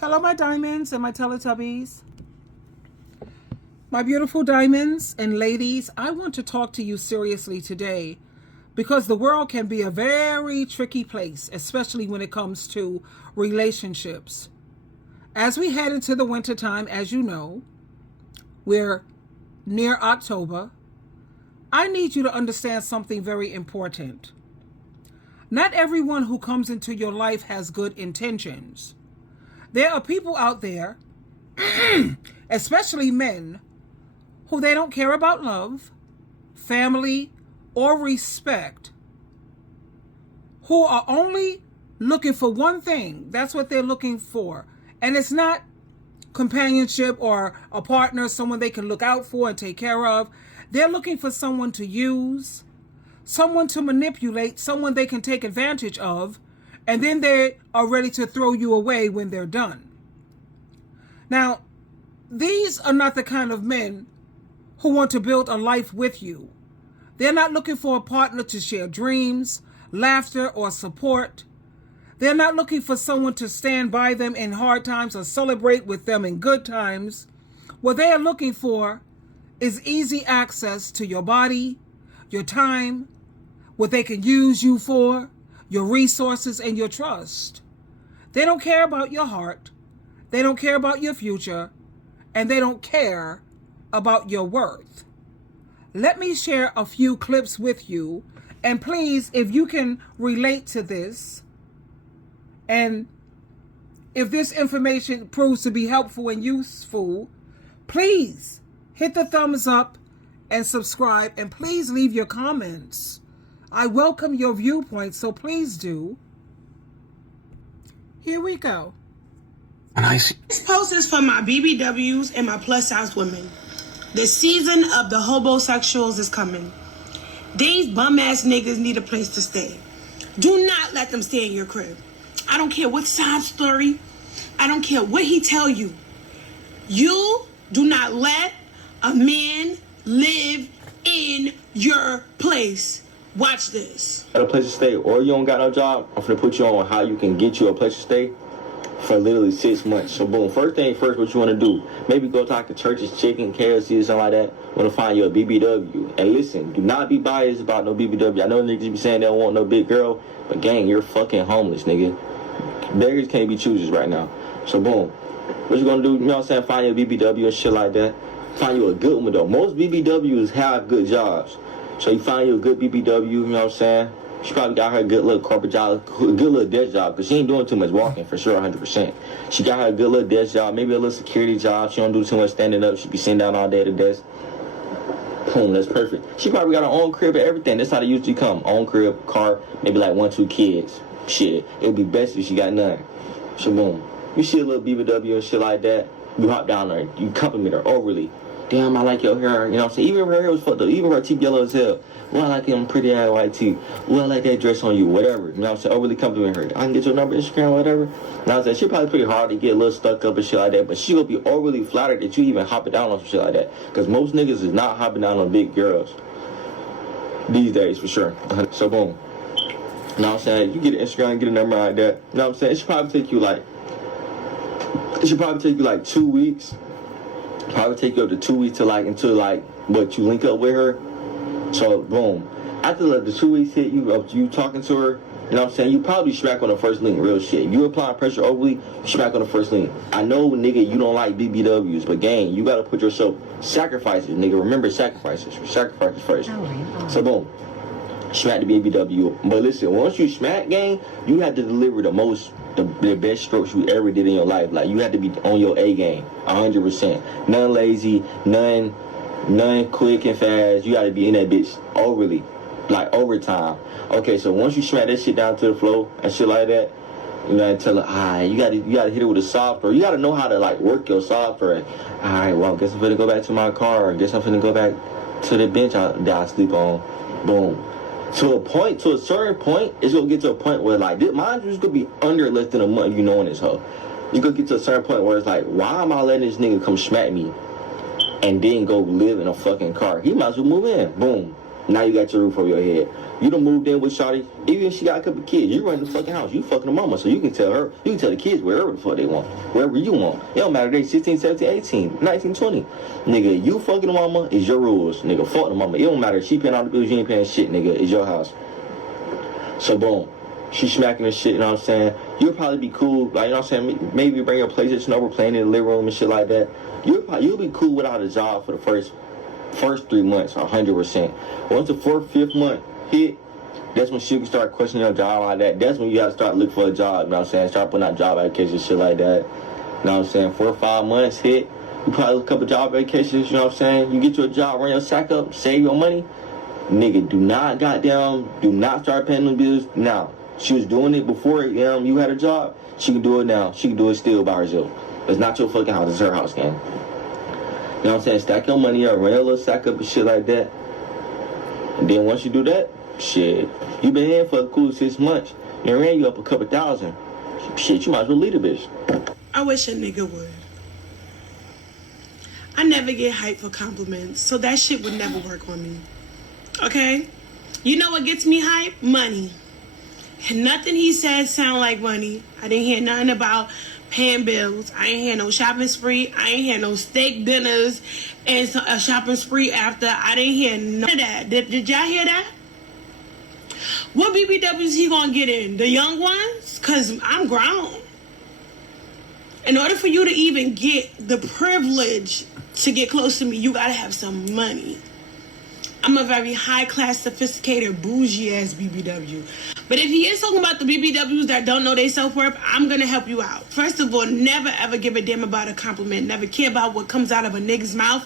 Hello, my diamonds and my Teletubbies. My beautiful diamonds and ladies, I want to talk to you seriously today because the world can be a very tricky place, especially when it comes to relationships. As we head into the winter time, as you know, we're near October. I need you to understand something very important. Not everyone who comes into your life has good intentions. There are people out there, especially men, who they don't care about love, family, or respect, who are only looking for one thing. That's what they're looking for. And it's not companionship or a partner, someone they can look out for and take care of. They're looking for someone to use, someone to manipulate, someone they can take advantage of, and then they are ready to throw you away when they're done. Now, these are not the kind of men who want to build a life with you. They're not looking for a partner to share dreams, laughter, or support. They're not looking for someone to stand by them in hard times or celebrate with them in good times. What they are looking for is easy access to your body, your time, what they can use you for, your resources, and your trust. They don't care about your heart. They don't care about your future. And they don't care about your worth. Let me share a few clips with you. And please, if you can relate to this, and if this information proves to be helpful and useful, please hit the thumbs up and subscribe. And please leave your comments. I welcome your viewpoints, so please do. Here we go. This post is for my Bbw'S and my plus size women. The season of the hobosexuals is coming. These bum ass niggas need a place to stay. Do not let them stay in your crib. I don't care what side story. I don't care what he tell you. You do not let a man live in your place. Watch this. Got a place to stay, or you don't got no job, I'm gonna put you on how you can get you a place to stay for literally 6 months. So boom, first thing first, what you want to do, maybe go talk to Church's Chicken, KFC, or something like that. Want to find you a BBW. And listen, do not be biased about no BBW. I know niggas be saying they don't want no big girl, but gang, you're fucking homeless, nigga. Beggars can't be choosers right now. So boom, what you gonna do, you know what I'm saying, find you a BBW and shit like that. Find you a good one though. Most BBWs have good jobs. So you find you a good BBW, you know what I'm saying? She probably got her a good little corporate job, a good little desk job, because she ain't doing too much walking, for sure, 100%. She got her a good little desk job, maybe a little security job. She don't do too much standing up. She be sitting down all day at the desk. Boom, that's perfect. She probably got her own crib and everything. That's how they usually come. Own crib, car, maybe like 1, 2 kids. Shit, it would be best if she got none. So boom, you see a little BBW and shit like that, you hop down there, you compliment her overly. Damn, I like your hair, you know what I'm saying? Even her hair was fucked up, even her teeth yellow as hell. Well, I like them pretty ass white teeth. Well, I like that dress on you, whatever. You know what I'm saying? Overly compliment her. I can get your number, Instagram, whatever. You know what I'm saying? She's probably pretty hard to get a little stuck up and shit like that, but she gonna be overly flattered that you even hopping down on some shit like that. Because most niggas is not hopping down on big girls these days, for sure. So boom. You know what I'm saying? You get an Instagram, get a number like that. You know what I'm saying? It should probably take you like 2 weeks. Probably take you up to 2 weeks until what you link up with her. So boom, after the 2 weeks hit, you talking to her, you know what I'm saying, you probably smack on the first link, real shit. You applying pressure overly, you smack on the first link. I know, nigga, you don't like BBWs, but gang, you gotta put yourself, sacrifices, nigga, remember sacrifices first. So boom, smack the BBW. But listen, once you smack, gang, you have to deliver the best strokes you ever did in your life. Like, you have to be on your A game, 100%. None lazy, none quick and fast. You gotta be in that bitch overly, like overtime. Okay, so once you smack that shit down to the floor and shit like that, you gotta tell her, you gotta hit it with a software. You gotta know how to like work your software. Alright, well, guess I'm finna go back to my car. Guess I'm finna go back to the bench that I sleep on. Boom. To a certain point, it's gonna get to a point where like, mind you, it's gonna be under less than a month you knowing this hoe. You gonna get to a certain point where it's like, why am I letting this nigga come smack me and then go live in a fucking car? He might as well move in. Boom. Now you got your roof over your head. You done moved in with shawty. Even if she got a couple kids, you run the fucking house. You fucking the mama, so you can tell her. You can tell the kids wherever the fuck they want. Wherever you want. It don't matter. They 16, 17, 18, 19, 20. Nigga, you fucking the mama is your rules. Nigga, fuck the mama. It don't matter. She paying all the bills, you ain't paying shit, nigga. It's your house. So boom. She smacking the shit, you know what I'm saying? You'll probably be cool, like, you know what I'm saying? Maybe bring your PlayStation over, playing in the living room and shit like that. You'll be cool without a job for the first 3 months, 100%. Once the 4th, 5th month hit, that's when she can start questioning your job like that. That's when you gotta start looking for a job, you know what I'm saying? Start putting out job applications, shit like that. You know what I'm saying? 4 or 5 months hit, you probably look a couple job vacations, you know what I'm saying? You get you a job, run your sack up, save your money. Nigga, do not start paying them bills now. She was doing it before you had a job. She can do it now. She can do it still by herself. It's not your fucking house. It's her house, gang. You know what I'm saying? Stack your money up, run your little sack up and shit like that. And then once you do that, shit, you been in for a cool 6 months. You ran you up a couple thousand. Shit, you might as well leave the bitch. I wish a nigga would. I never get hyped for compliments, so that shit would never work on me. Okay? You know what gets me hyped? Money. And nothing he said sound like money. I didn't hear nothing about paying bills. I ain't hear no shopping spree. I ain't hear no steak dinners and a shopping spree after. I didn't hear none of that. Did y'all hear that? What BBWs he gonna get in? The young ones? Because I'm grown. In order for you to even get the privilege to get close to me, you gotta have some money. I'm a very high-class, sophisticated, bougie-ass BBW. But if he is talking about the BBWs that don't know their self-worth, I'm going to help you out. First of all, never ever give a damn about a compliment. Never care about what comes out of a nigga's mouth.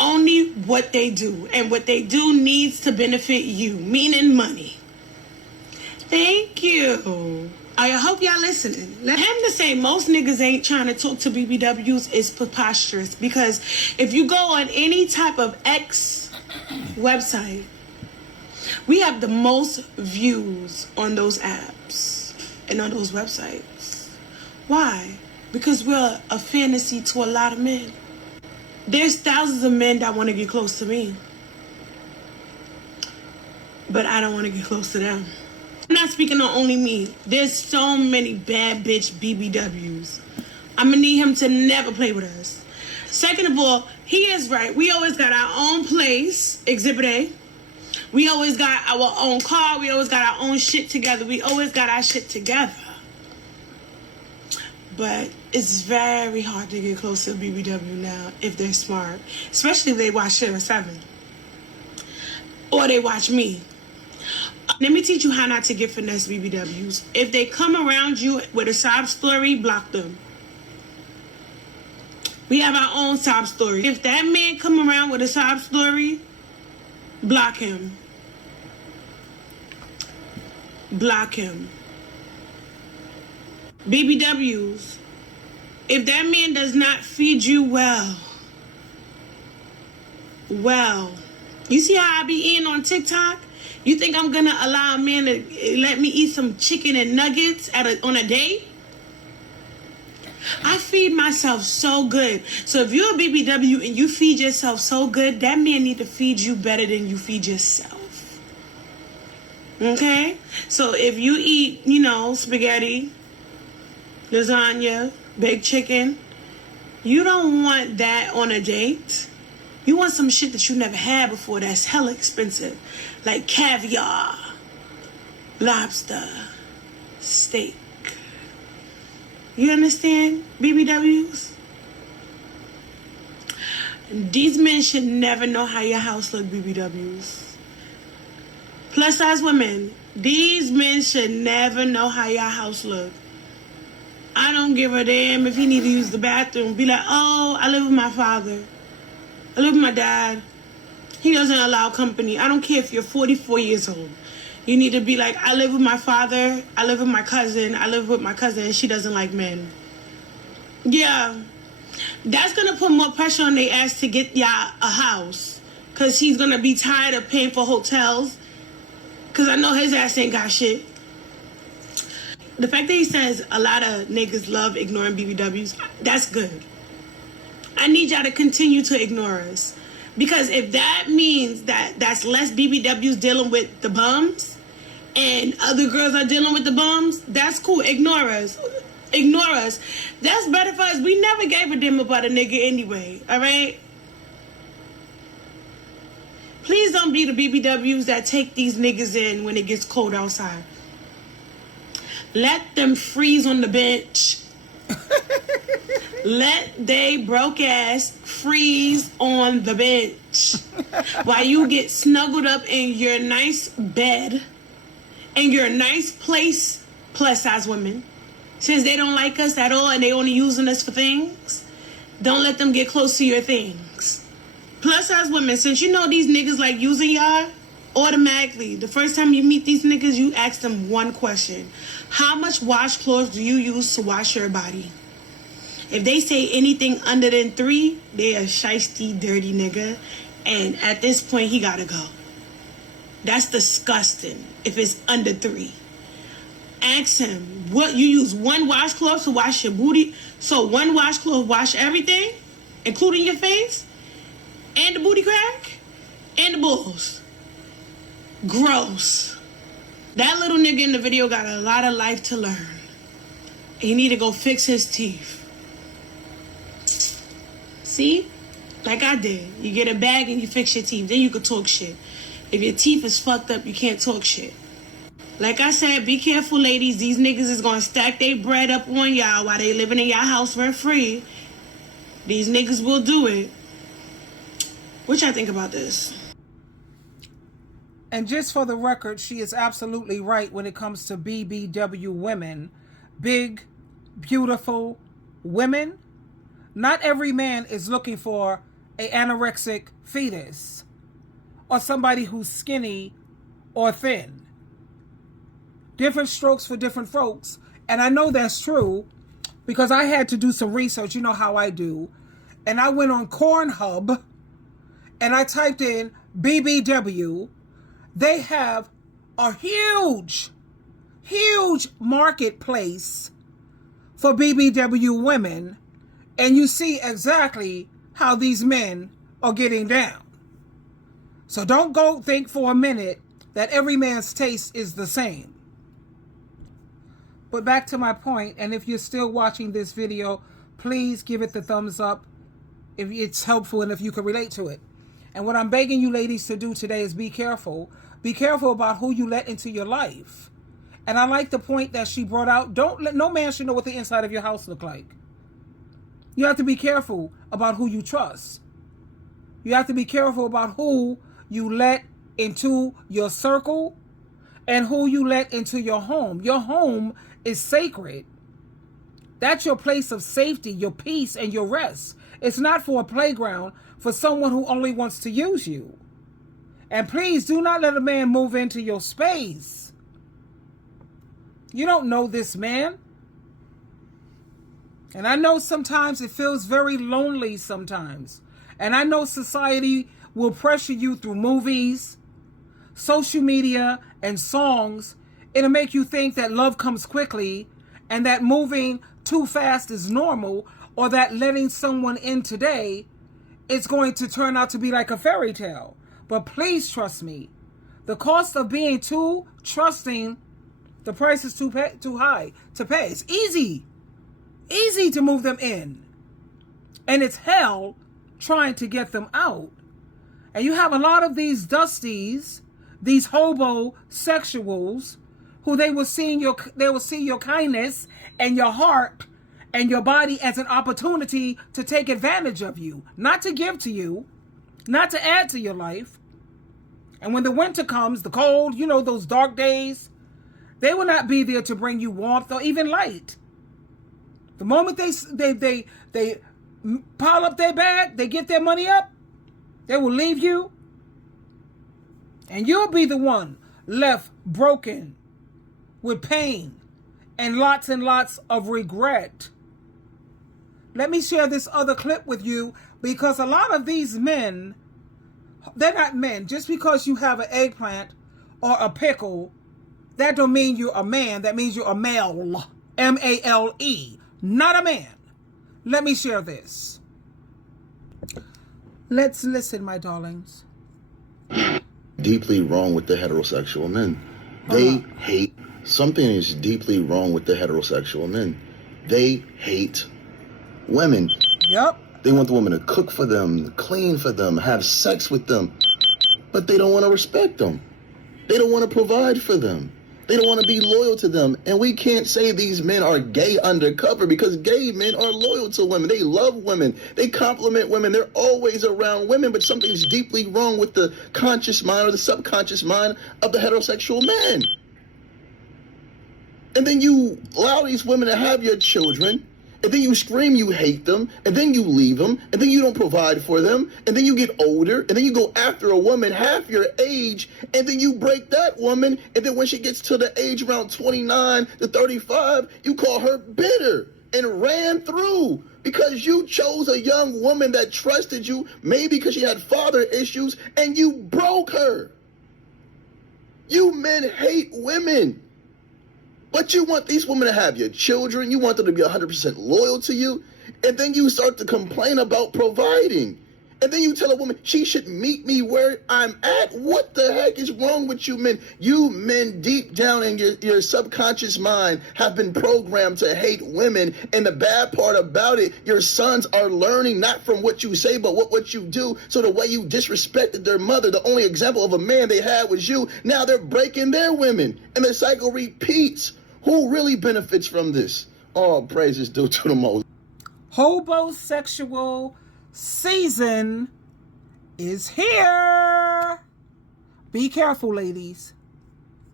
Only what they do. And what they do needs to benefit you, meaning money. Thank you. I hope y'all listening. Let him to say most niggas ain't trying to talk to BBWs is preposterous. Because if you go on any type of website, we have the most views on those apps and on those websites. Why? Because we're a fantasy to a lot of men. There's thousands of men that want to get close to me, but I don't want to get close to them. I'm not speaking on only me. There's so many bad bitch BBWs. I'm gonna need him to never play with us. Second of all, he is right. We always got our own place, Exhibit A. We always got our own car. We always got our own shit together. We always got our shit together. But it's very hard to get close to a BBW now if they're smart. Especially if they watch Shit or 7. Or they watch me. Let me teach you how not to get finesse BBWs. If they come around you with a sob story, block them. We have our own sob story. If that man come around with a sob story, block him. Block him. BBWs, if that man does not feed you well, you see how I be eating on TikTok? You think I'm gonna allow a man to let me eat some chicken and nuggets on a date? I feed myself so good. So if you're a BBW and you feed yourself so good, that man need to feed you better than you feed yourself. Okay? So if you eat, spaghetti, lasagna, baked chicken, you don't want that on a date. You want some shit that you never had before that's hella expensive. Like caviar, lobster, steak. You understand, BBWs? These men should never know how your house look, BBWs. Plus size women, these men should never know how your house look. I don't give a damn if he need to use the bathroom. Be like, oh, I live with my father. I live with my dad. He doesn't allow company. I don't care if you're 44 years old. You need to be like, I live with my father. I live with my cousin. I live with my cousin. And she doesn't like men. Yeah. That's going to put more pressure on their ass to get y'all a house. Because he's going to be tired of paying for hotels. Because I know his ass ain't got shit. The fact that he says a lot of niggas love ignoring BBWs, that's good. I need y'all to continue to ignore us. Because if that means that that's less BBWs dealing with the bums, and other girls are dealing with the bums, that's cool. Ignore us. Ignore us. That's better for us. We never gave a damn about a nigga anyway, all right? Please don't be the BBWs that take these niggas in when it gets cold outside. Let them freeze on the bench. Let they broke ass freeze on the bench while you get snuggled up in your nice bed and your nice place, plus size women. Since they don't like us at all and they only using us for things, don't let them get close to your things. Plus size women, since you know these niggas like using y'all, automatically, the first time you meet these niggas, you ask them one question. How much washcloths do you use to wash your body? If they say anything under than 3, they a shiesty, dirty nigga. And at this point, he gotta go. That's disgusting if it's under 3. Ask him, what, you use one washcloth to wash your booty? So one washcloth wash everything, including your face, and the booty crack, and the balls. Gross. That little nigga in the video got a lot of life to learn. He need to go fix his teeth. See? Like I did. You get a bag and you fix your teeth. Then you can talk shit. If your teeth is fucked up, you can't talk shit. Like I said, be careful, ladies. These niggas is gonna stack their bread up on y'all while they living in y'all house rent free. These niggas will do it. What y'all think about this? And just for the record, she is absolutely right when it comes to BBW women. Big, beautiful women. Not every man is looking for an anorexic fetus or somebody who's skinny or thin. Different strokes for different folks. And I know that's true because I had to do some research. You know how I do. And I went on Pornhub and I typed in BBW. They have a huge, huge marketplace for BBW women. And you see exactly how these men are getting down. So don't go think for a minute that every man's taste is the same. But back to my point, and if you're still watching this video, please give it the thumbs up if it's helpful and if you can relate to it. And what I'm begging you ladies to do today is be careful. Be careful about who you let into your life. And I like the point that she brought out. No man should know what the inside of your house look like. You have to be careful about who you trust. You have to be careful about who you let into your circle and who you let into your home. Your home is sacred. That's your place of safety, your peace, and your rest. It's not for a playground for someone who only wants to use you. And please do not let a man move into your space. You don't know this man. And I know sometimes it feels very lonely sometimes. And I know society will pressure you through movies, social media, and songs. It'll make you think that love comes quickly and that moving too fast is normal, or that letting someone in today is going to turn out to be like a fairy tale. But please trust me, the cost of being too trusting, the price is too high to pay. It's easy to move them in. And it's hell trying to get them out. And you have a lot of these dusties, these hobosexuals, who they will see your kindness and your heart and your body as an opportunity to take advantage of you, not to give to you, not to add to your life. And when the winter comes, the cold, you know, those dark days, they will not be there to bring you warmth or even light. The moment they pile up their bag, they get their money up, they will leave you. And you'll be the one left broken with pain and lots of regret. Let me share this other clip with you, because a lot of these men, they're not men. Just because you have an eggplant or a pickle, that don't mean you're a man. That means you're a male. M-A-L-E. Not a man. Let me share this. Let's listen, my darlings. Deeply wrong with the heterosexual men. They hate. Something is deeply wrong with the heterosexual men. They hate women. Yep. They want the woman to cook for them, clean for them, have sex with them. But they don't want to respect them. They don't want to provide for them. They don't want to be loyal to them. And we can't say these men are gay undercover, because gay men are loyal to women. They love women. They compliment women. They're always around women, but something's deeply wrong with the conscious mind or the subconscious mind of the heterosexual man. And then you allow these women to have your children, and then you scream you hate them, and then you leave them, and then you don't provide for them, and then you get older, and then you go after a woman half your age, and then you break that woman, and then when she gets to the age around 29 to 35, you call her bitter and ran through because you chose a young woman that trusted you, maybe because she had father issues, and you broke her. You men hate women. But you want these women to have your children. You want them to be 100% loyal to you. And then you start to complain about providing. And then you tell a woman she should meet me where I'm at. What the heck is wrong with you men? You men deep down in your subconscious mind have been programmed to hate women. And the bad part about it, your sons are learning not from what you say, but what you do. So the way you disrespected their mother, the only example of a man they had was you. Now they're breaking their women. And the cycle repeats. Who really benefits from this? All praises due to the Most. Hobosexual season is here. Be careful, ladies.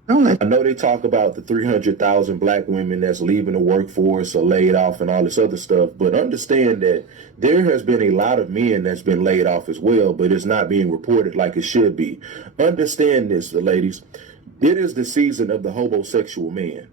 I know they talk about the 300,000 black women that's leaving the workforce or laid off and all this other stuff, but understand that there has been a lot of men that's been laid off as well, but it's not being reported like it should be. Understand this, ladies. It is the season of the hobosexual man.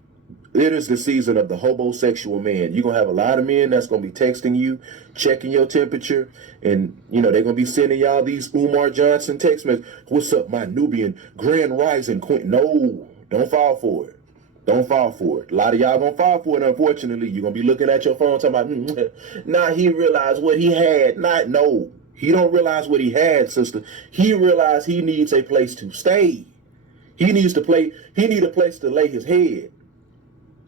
It is the season of the hobosexual man. You're going to have a lot of men that's going to be texting you, checking your temperature, and, they're going to be sending y'all these Umar Johnson text messages. What's up, my Nubian Grand Rising Queen? No, don't fall for it. Don't fall for it. A lot of y'all going to fall for it, unfortunately. You're going to be looking at your phone talking about, nah, he realized what he had. No, he don't realize what he had, sister. He realized he needs a place to stay. He needs a place to lay his head.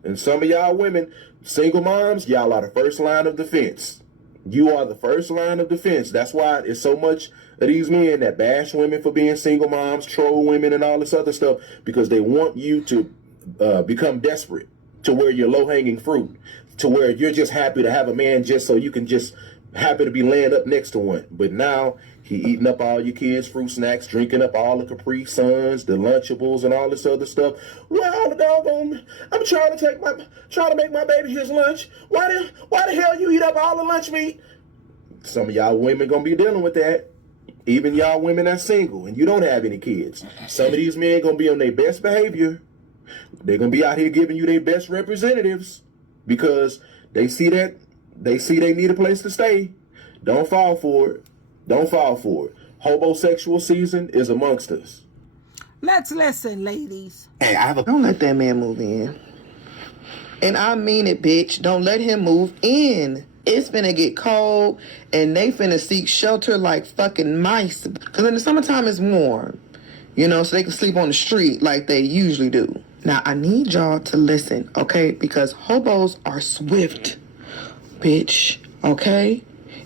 And some of y'all women, single moms, y'all are the first line of defense. You are the first line of defense. That's why it's so much of these men that bash women for being single moms, troll women, and all this other stuff, because they want you to become desperate, to where you're low-hanging fruit, to where you're just happy to have a man just so you can just happy to be laying up next to one. But now he eating up all your kids' fruit snacks, drinking up all the Capri Suns, the Lunchables, and all this other stuff. Well, the doggone, I'm trying to make my baby his lunch. Why the hell you eat up all the lunch meat? Some of y'all women gonna be dealing with that. Even y'all women that's single and you don't have any kids. Some of these men gonna be on their best behavior. They're gonna be out here giving you their best representatives because they see they need a place to stay. Don't fall for it. Don't fall for it. Hobosexual season is amongst us. Let's listen, ladies. Hey, don't let that man move in. And I mean it, bitch. Don't let him move in. It's finna get cold, and they finna seek shelter like fucking mice. Because in the summertime, it's warm. So they can sleep on the street like they usually do. Now, I need y'all to listen, okay? Because hobos are swift, bitch, okay?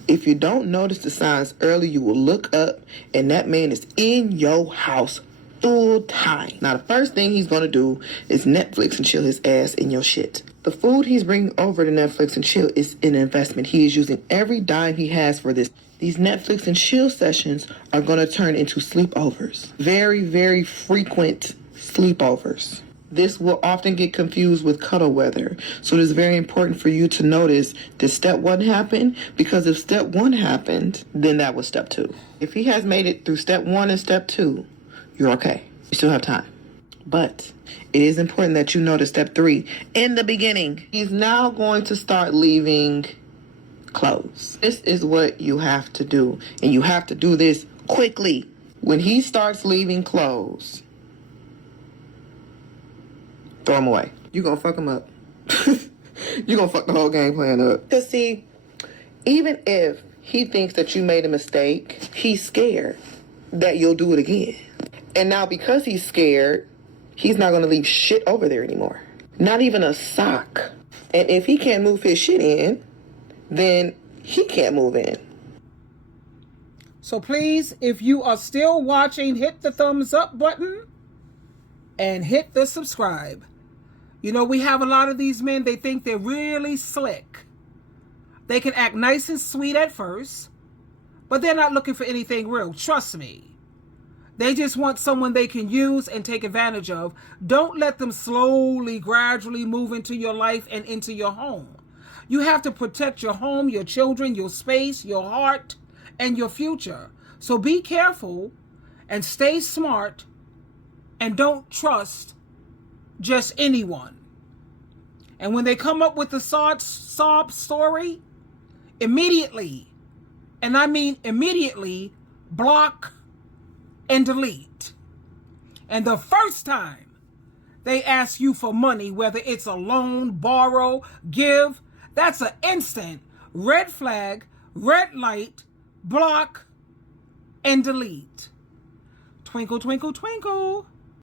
If you don't notice the signs early, you will look up, and that man is in your house full time. Now, the first thing he's going to do is Netflix and chill his ass in your shit. The food he's bringing over to Netflix and chill is an investment. He is using every dime he has for this. These Netflix and chill sessions are going to turn into sleepovers. Very, very frequent sleepovers. This will often get confused with cuddle weather. So it is very important for you to notice, did step 1 happen? Because if step 1 happened, then that was step 2. If he has made it through step 1 and step 2, you're okay. You still have time. But it is important that you notice step 3 in the beginning. He's now going to start leaving clothes. This is what you have to do. And you have to do this quickly. When he starts leaving clothes, throw him away. You're going to fuck him up. You're going to fuck the whole game plan up. Because see, even if he thinks that you made a mistake, he's scared that you'll do it again. And now because he's scared, he's not going to leave shit over there anymore. Not even a sock. And if he can't move his shit in, then he can't move in. So please, if you are still watching, hit the thumbs up button and hit the subscribe. You know, we have a lot of these men, they think they're really slick. They can act nice and sweet at first, but they're not looking for anything real. Trust me. They just want someone they can use and take advantage of. Don't let them slowly, gradually move into your life and into your home. You have to protect your home, your children, your space, your heart, and your future. So be careful and stay smart and don't trust just anyone. And when they come up with the sob story, immediately, and I mean immediately, block and delete. And the first time they ask you for money, whether it's a loan, borrow, give, that's an instant red flag, red light, block and delete. Twinkle, twinkle, twinkle.